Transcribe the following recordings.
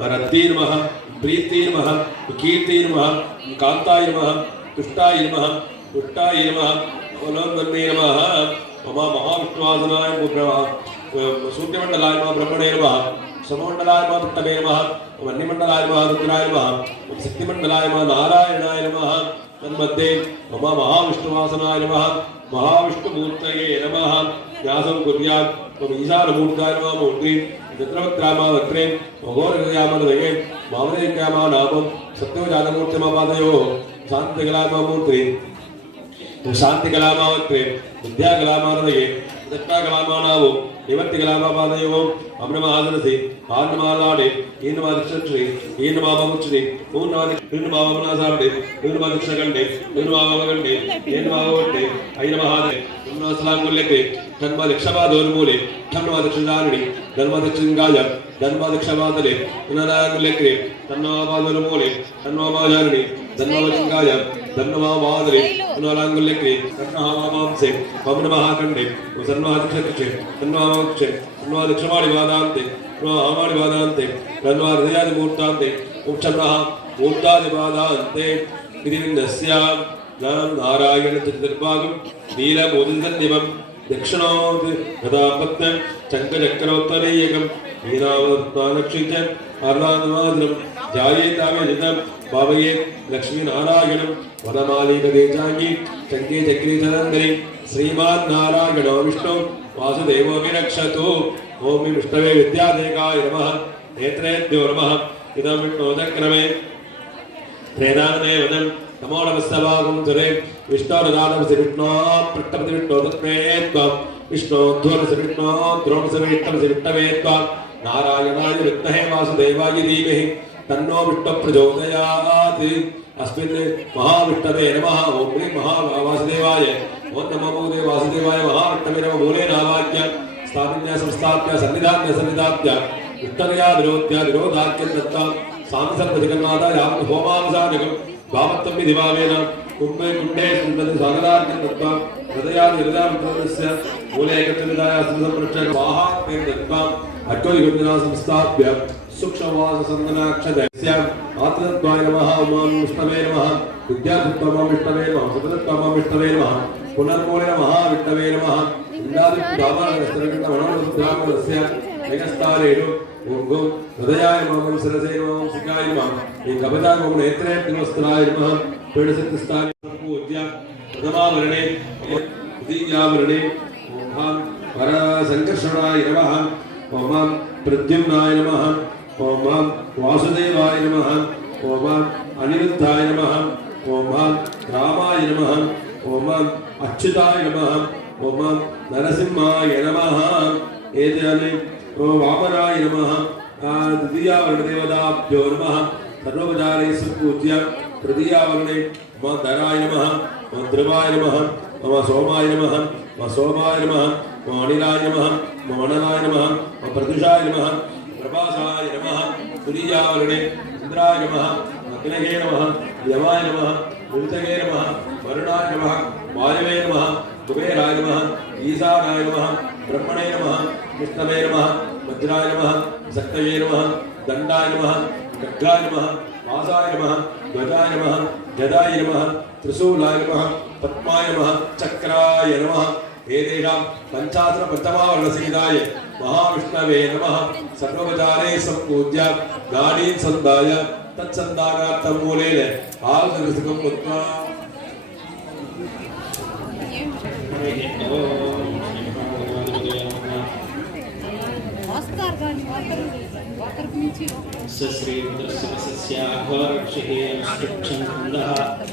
रत्ती नमः प्रीति नमः कीर्ति नमः कांताय नमः तुष्टाय नमः पुष्टाय नमः ओलोन्वन्ने नमः मम महाविष्णुवासनाय सूर्यमंडलाय नमः ब्रह्मणे नमः सममंडलाय नमः विष्णवे नमः वन्यमंडलाय नमः रुद्राय नमः शक्तिमंडलाय नमः नारायणाय नमः तन्मध्ये मम महाविष्णुवासनाय नमः महाविष्णुमूर्तये नमः व्यासं कुर्यात् मम ईशानमूर्ताय नमः मूर्तिं चन्द्रवक्त्रामावक्त्रे मघोरगयामनदये मामलेक्यामा नामं सत्यवजातमूर्तिमापादयोः शान्तिकलामामूर्ति शान्तिकलामावक्त्रे विद्याकलामानदये दत्ताकलामानावो निवर्तिकलामापादयोः अम्रमहासनसि आर्नमालाडे ईनमादिक्षश्री ईनमाममुच्री ऊर्णमादिक्षनासाडे ऊर्णमादिक्षगण्डे ऊर्णमामगण्डे ईनमावट्टे ऐनमहादे उन्नासलांगुल्यके धन्मादिक्षपादोन्मूले धन्मादिक्षदारिणि धन्मादिक्षंगाय धन्मादिक्षपादले उन्नालांगुल्यके धन्मापादोन्मूले धन्मामाजारिणि धन्मावलिंगाय धन्मावादरे उन्नालांगुल्यके धन्मामांसे पवनमहाकण्डे धन्मादिक्षकृषे धन्मामक्षे धन्मादिक्षमाणिवादान्ते धन्मामाणिवादान्ते धन्माहृदयादिमूर्तान्ते उपचन्नः मूर्तादिवादान्ते विधिन्दस्यां नारायण चतुर्भागं नीलमोदितन्दिवं दक्षिणोत् गदापत्यं चङ्कचक्रोत्तरैकं वीणावत्तानक्षिच अर्णादमाद्रं ध्यायेतावजितं भावयेत् लक्ष्मीनारायणं वनमालिकदेचाङ्गी चङ्के चक्रे चरन्दरि श्रीमान्नारायणो विष्णु वासुदेवो विरक्षतु ॐ विष्णवे विद्यादेकाय नमः नेत्रेभ्यो नमः इदं विष्णोदक्रमे त्रेदाने वदन् नमो नमस्तभागं सुरे विष्णोरदानमसि विष्णो पृष्ठपति विष्णो दत्मे त्वं विष्णो ध्वरसि विष्णो द्रोणसि विष्णवसि विष्णवे त्वं नारायणाय विद्महे वासुदेवाय धीमहि तन्नो विष्णुः प्रचोदयात् अस्मिन् महाविष्णवे नमः ॐ ह्रीं महावासुदेवाय ॐ नमो भगवते वासुदेवाय महाविष्णवे नमः मूले नावाक्य स्थापिन्य संस्थाप्य सन्निधान्य सन्निधाप्य उत्तरया विरोध्य विरोधाख्य दत्ता सांसर्पजगन्नाथाय होमांसानिकं भावत्वं विधिभावेन कुम्भे कुण्डे सुन्दति सागरार्घ्यं दत्त्वा हृदयात् हृदयामित्रस्य मूले एकत्रिताय संप्रक्षक स्वाहात्मेन दत्त्वा अट्वैगुण्डना संस्थाप्य सूक्ष्मवाससन्दनाक्षदस्य आत्मतत्त्वाय नमः उमां विष्णवे नमः विद्यातत्त्वमां विष्णवे नमः सुखतत्त्वमां विष्णवे नमः पुनर्मूले नमः विष्णवे नमः इन्दादिब्राह्मणस्य एकस्तारेषु ओं हृदयाय नमः शिरसे नमः शिखाय नमः कवचाय नमः नेत्रे दिवस्त्राय नमः पीडसिद्धस्थाय पूज्य प्रथमावरणे द्वितीयावरणे ओं परसंकर्षणाय नमः ओं प्रद्युम्नाय नमः ओं वासुदेवाय नमः ओं अनिरुद्धाय नमः ओं रामाय नमः ओं अच्युताय नमः ओं नरसिंहाय नमः एतानि वामनाय नमः द्वितीयावरणदेवताभ्यो नमः सर्वोपचारैः पूज्य तृतीयावरणे मम धराय नमः मम ध्रुवाय नमः मम सोमाय नमः मम सोमाय नमः मम अनिलाय नमः मम अनलाय नमः मम प्रदुषाय नमः प्रभासाय नमः तृतीयावरणे इंद्राय नमः अग्नये नमः यमाय नमः मृतये नमः वरुणाय नमः वायवे नमः कुबेराय नमः ईशानाय नमः ब्रह्मणे नमः विष्णवे नमः वज्राय नमः शक्तये नमः दण्डाय नमः खड्गाय नमः वासाय नमः ध्वजाय नमः गदाय नमः त्रिशूलाय नमः पद्माय नमः चक्राय नमः एतेषां पञ्चाशत्पञ्चमावर्णसहिताय महाविष्णवे नमः सर्वोपचारैः सम्पूज्य गाडीं सन्धाय तत्सन्धानार्थं मूलेन आलसृसकं मुक्त्वा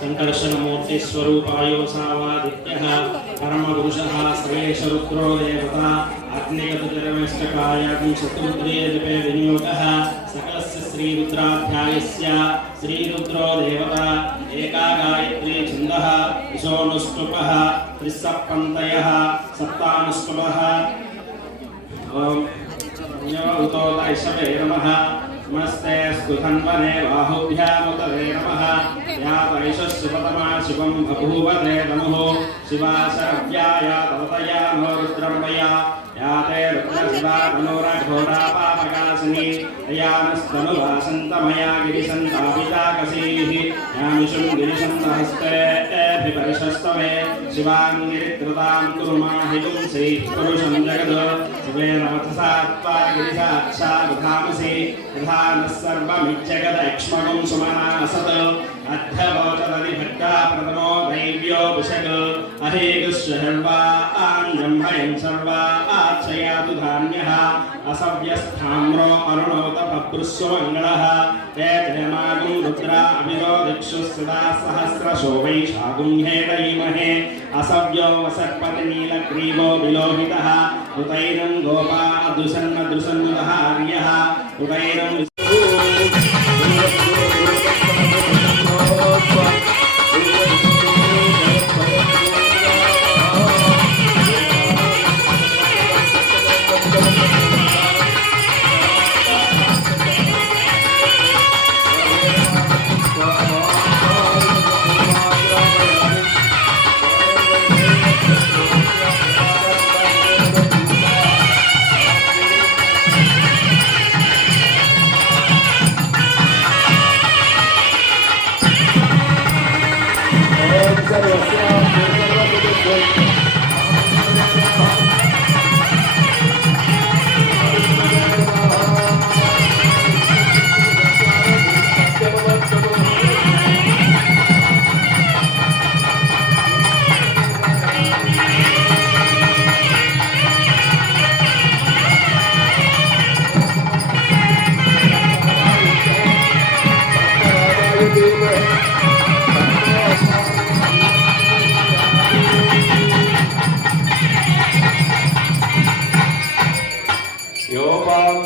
संकर्षणमूर्तिस्वरूपाय सावादित्यः परमपुरुषः श्रेयशरुद्रो देवता अग्निगतचरमेष्टकाय शत्रुद्रे जपे विनियोगः सकलस्य श्रीरुद्राध्यायस्य श्रीरुद्रो देवता एका गायत्री छन्दः विशोनुष्टुपः त्रिसप्तन्तयः सप्तानुष्टुपः उतोदैशवे नमः नमस्ते स्तुधन्वने बाहुभ्यामुतवे नमः यातैष शिवतमा शिवं बभूव ते नमः शिवाशरव्याय तवतया नो रुद्रमया याते रुद्रशिवा तनुरघोरा पापकासिनी यानस्तनुवासन्तमया गिरिसन्तापिताकसीः यामिषुं गिरिसन्तहस्तेऽभिपरिशस्तमे शिवां गिरिकृतां कुरु माहिपुंसि पुरुषं जगद् शिवेन वचसा त्वा गिरिसाक्षाद्धामसि यथा नः सर्वमिज्जगदक्ष्मगुं सुमनासत् अध्यवोचदधिभट्टा प्रथमो दैव्यो विशग अहेगुश्चर्वाञ्जम्भयं सर्वा आच्छयातु धान्यः असव्यस्थाम्रो अरुणोतपभ्रुस्वमङ्गलः ते जयमागुं रुद्रा अभिरो दिक्षु सदा सहस्रशो वैशागुं हेटयीमहे असव्यो वसत्पतिनीलग्रीवो विलोहितः उतैनं गोपा दुसन्नदृसन्नुदहार्यः उतैनं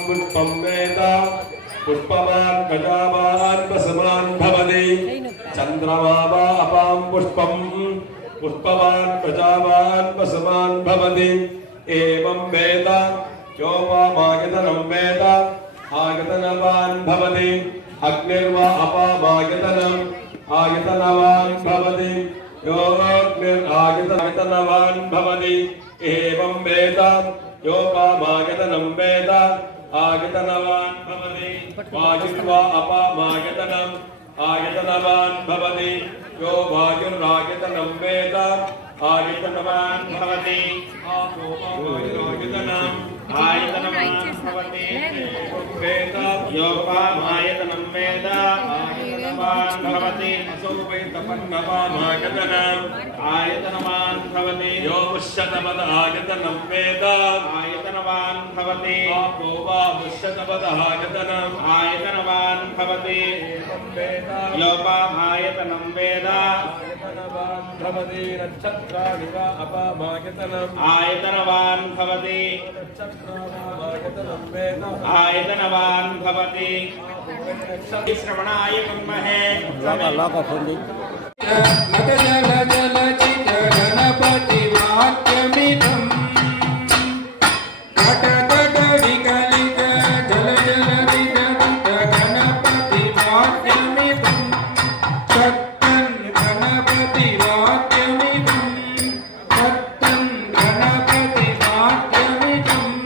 पुष्पं वेद पुष्पवान् गजावान् वसमान् भवति चन्द्रमा वा अपां पुष्पं पुष्पवान् गजावान् वसमान् भवति एवं वेद यो वामायतनं वेद आयतनवान् भवति अग्निर्वा अपामायतनम् आयतनवान् भवति यो अग्निरायतनवान् भवति एवं वेद यो वामायतनं वेद आयतनवान् भवति वायुर्वा अपामायतनम् आयतनवान् भवति यो वायुरायतनं वेद आयतनवान् भवति आपो वायुरायतनम् आयतनवान् भवति वेद यो वामायतनं वेद आयतनवान् भवति असो वै तपन्नवामायतनम् आयतनवान् भवति यो मुष्यतपद आयतनं वेद आयतनवान् भवति आपो वा मुष्यतपद आयतनम् आयतनवान् भवति यो वामायतनं वेद आयतनवान् भवति नक्षत्राणि वा अपामायतनम् आयतनवान् भवति आयतनवान् भवति श्रवणाय कुर्महे गणपति वाक्यमिदम् कटकटविकलित जलजलविदन्त गणपति वाक्यमिदम् सत्तन् गणपति वाक्यमिदम् सत्तन् गणपति वाक्यमिदम्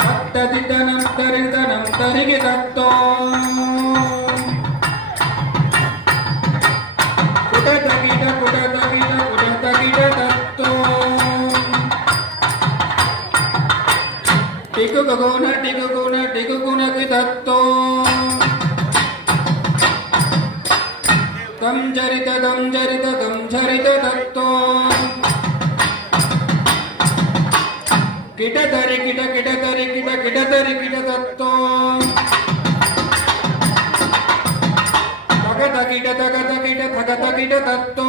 सत्तदितनं तरितनं तरिगि दत्तो टिकुगुण कृतत्तो तं चरित तत्तो किटतरि किट तत्तो तगत किट तत्तो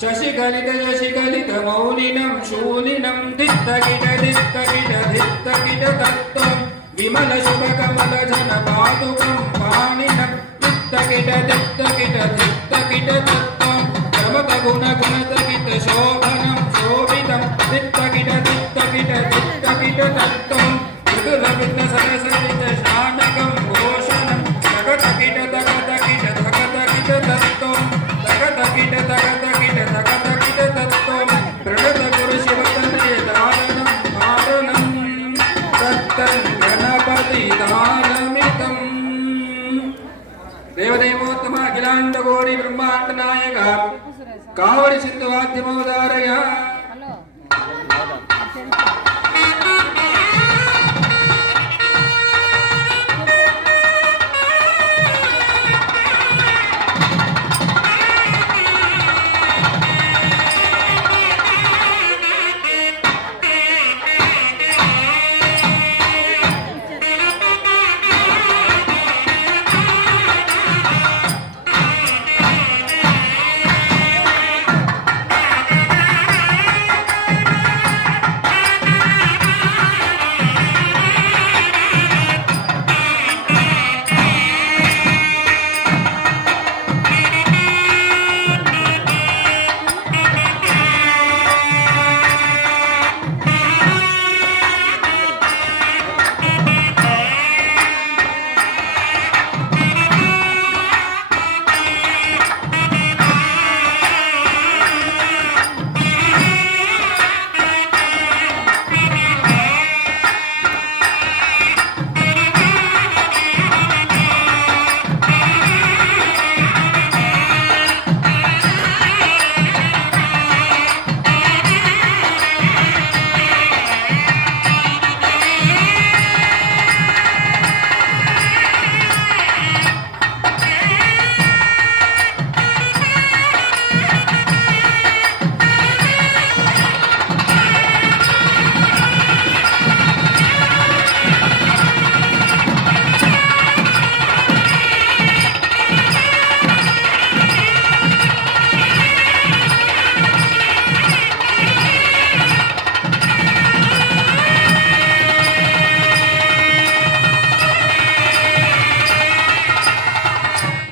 शशिकलित मौलिनं शूलिनं दित्तकिट तत्तं विमल शुभकमल जन पादुकं पाणिनं दित्तकिट तत्तं प्रमद गुण शोभनं शोभितं दित्तकिट तत्तं मृदुलविघ्न सरसरित शानकं घोषणं तगतकिट तत्तं तगतकिट तत्तं अखिलाण्डकोटि ब्रह्माण्ड नायक कावडि सिन्धुवाद्यमवतारय